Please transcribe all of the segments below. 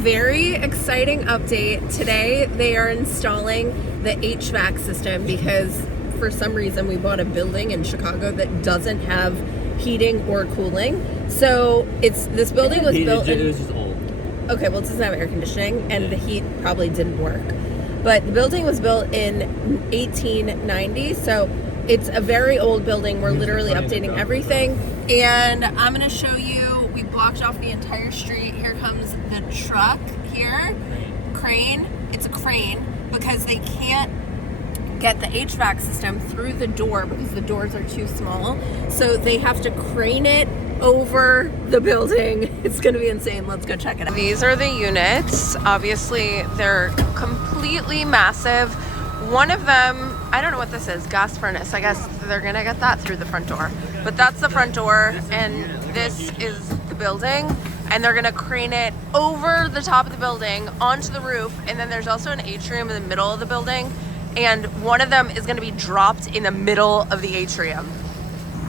Very exciting update. Today they are installing the HVAC system because for some reason we bought a building in Chicago that doesn't have heating or cooling. So this building was built in... It was just old. Okay, well it doesn't have air conditioning and the heat probably didn't work. But the building was built in 1890, so it's a very old building. We're literally updating everything. And I'm gonna show you, we blocked off the entire street. Here comes the truck here, crane. It's a crane because they can't get the HVAC system through the door because the doors are too small. So they have to crane it over the building. It's gonna be insane. Let's go check it out. These are the units. Obviously, they're completely massive. One of them, I don't know what this is, gas furnace. I guess they're gonna get that through the front door. But that's the front door, and this is the building. And they're gonna crane it over the top of the building onto the roof. And then there's also an atrium in the middle of the building. And one of them is gonna be dropped in the middle of the atrium.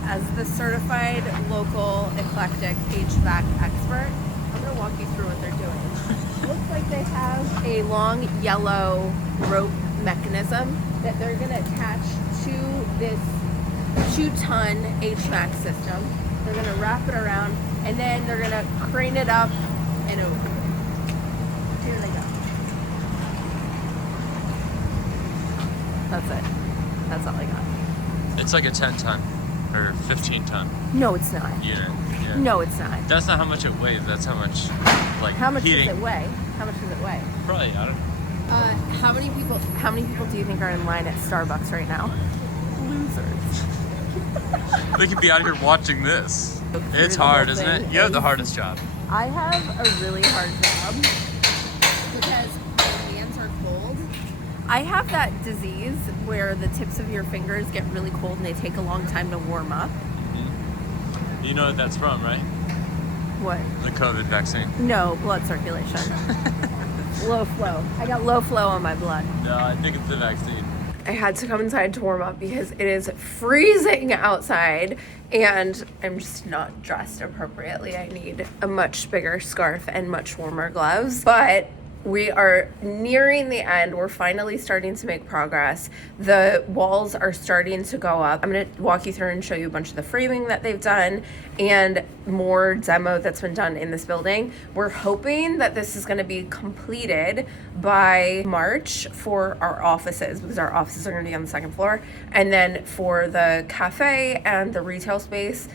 As the certified local eclectic HVAC expert, I'm gonna walk you through what they're doing. Looks like they have a long yellow rope mechanism that they're gonna attach to this 2-ton HVAC system. They're gonna wrap it around and then they're gonna crane it up and over. Here they go. That's it. That's all I got. It's like a 10-ton or 15-ton No, it's not. unit. Yeah. No, it's not. That's not how much it weighs. That's how much, like, How much heating. does it weigh? How much does it weigh? Probably, I don't know. How many people do you think are in line at Starbucks right now? Losers. They could be out here watching this. It's hard, isn't it? You have the hardest job. I have a really hard job because my hands are cold. I have that disease where the tips of your fingers get really cold and they take a long time to warm up. Mm-hmm. You know what that's from, right? What? The COVID vaccine. No, blood circulation. Low flow. I got low flow on my blood. No, I think it's the vaccine. I had to come inside to warm up because it is freezing outside and I'm just not dressed appropriately. I need a much bigger scarf and much warmer gloves, but we are nearing the end. We're finally starting to make progress. The walls are starting to go up. I'm gonna walk you through and show you a bunch of the framing that they've done and more demo that's been done in this building. We're hoping that this is gonna be completed by March for our offices because our offices are gonna be on the second floor. And then for the cafe and the retail space,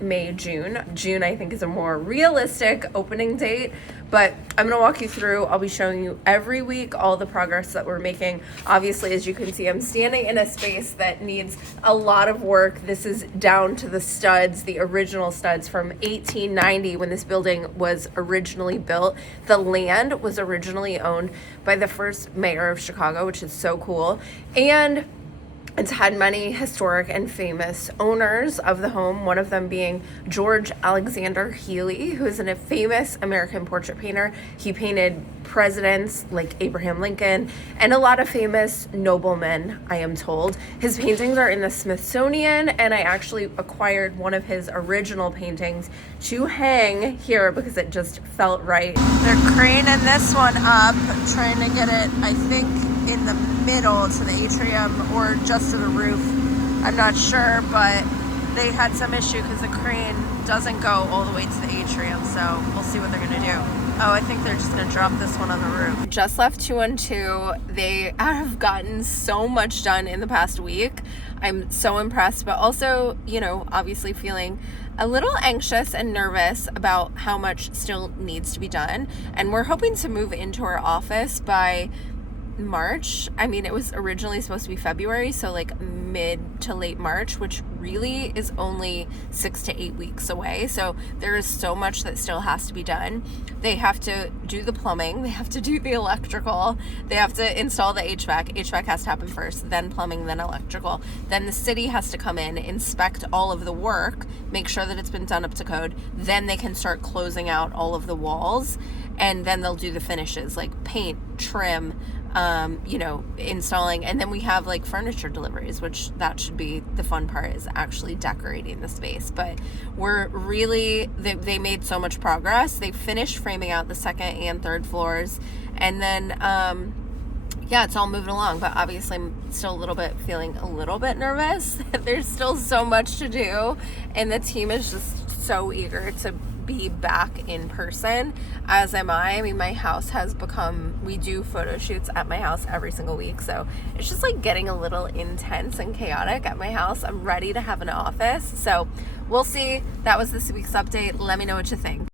May, June. June, I think, is a more realistic opening date, but I'm gonna walk you through. I'll be showing you every week all the progress that we're making. Obviously, as you can see, I'm standing in a space that needs a lot of work. This is down to the studs, the original studs from 1890 when this building was originally built. The land was originally owned by the first mayor of Chicago, which is so cool. And it's had many historic and famous owners of the home, one of them being George Alexander Healy, who is a famous American portrait painter. He painted presidents like Abraham Lincoln and a lot of famous noblemen, I am told. His paintings are in the Smithsonian, and I actually acquired one of his original paintings to hang here because it just felt right. They're craning this one up, trying to get it, I think, in the middle to the atrium or just to the roof. I'm not sure, but they had some issue because the crane doesn't go all the way to the atrium, so we'll see what they're gonna do. Oh, I think they're just gonna drop this one on the roof. Just left 212. They have gotten so much done in the past week. I'm so impressed, but also, you know, obviously feeling a little anxious and nervous about how much still needs to be done. And we're hoping to move into our office by March. I mean, it was originally supposed to be February, so like mid to late March, which really is only 6 to 8 weeks away. So there is so much that still has to be done. They have to do the plumbing, they have to do the electrical, they have to install the HVAC. HVAC has to happen first, then plumbing, then electrical. Then the city has to come in, inspect all of the work, make sure that it's been done up to code. Then they can start closing out all of the walls, and then they'll do the finishes like paint, trim, you know, installing. And then we have like furniture deliveries, which that should be the fun part, is actually decorating the space. But we're really, they made so much progress. They finished framing out the second and third floors, and then yeah, it's all moving along. But obviously I'm still feeling a little bit nervous. There's still so much to do, and the team is just so eager to be back in person, as am I. I mean, my house has become, we do photo shoots at my house every single week, so it's just like getting a little intense and chaotic at my house. I'm ready to have an office, so we'll see. That was this week's update. Let me know what you think.